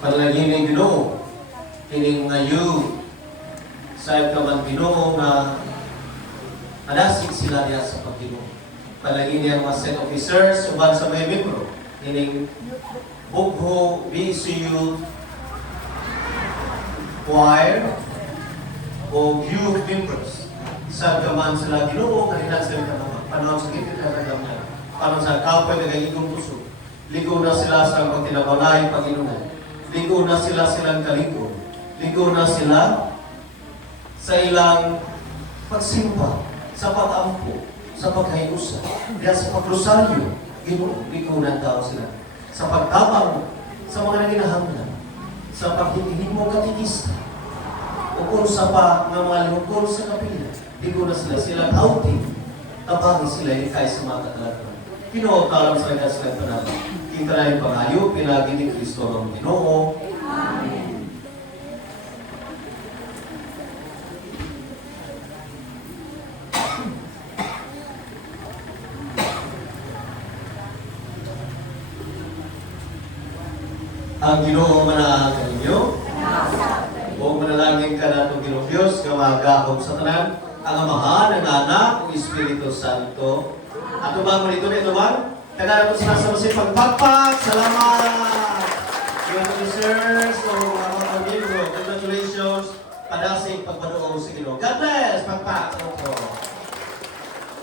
Panalangin ng Ginoo, kining ngayon, sa kaman Ginoo nga anasig sila niya sa Pagginoo. Panalangin niya mga set officers, uban sa mga membro, kining Bugho, BCU, choir, o youth members. Sa kaman sila Ginoo, kanilang sila kaman, panahon sa gipit na kagamnan, panahon sa kapoy na gayigong puso, ligo na sila sa magtinabanay Panginoon. Ligo na sila silang kaligo. Ligo na sila sa ilang pagsimba, sa pag-ampo, sa paghayusa, kaya sa pagrosaryo, ligo na tao sila. Sa pagtabang sa mga naginahanglan, sa paghihiling mo katikista, o kung sa pa ng mga lingkod sa kapila, ligo na sila silang outing, tabangin sila yung kaya sa mga katalatan. Pinootalam sa kanya silang panahon. Kita na yung pangayo, pinagi ni Kristo ng Ginoo. Amen. Ang Ginoo manahan kaninyo. O manalangin ka na itong Ginoo Diyos, kamagahog sa tanan, ang Amahan, ang Anak, ang Espiritu Santo. At umang mo nito na ito man, kaya na ito sinasama si pagpagpag sa